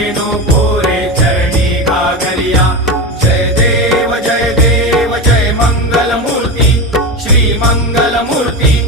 रेणू पोरे चरणी घागरिया। जय देव जय देव जय मंगल मूर्ती श्री मंगल मूर्ती।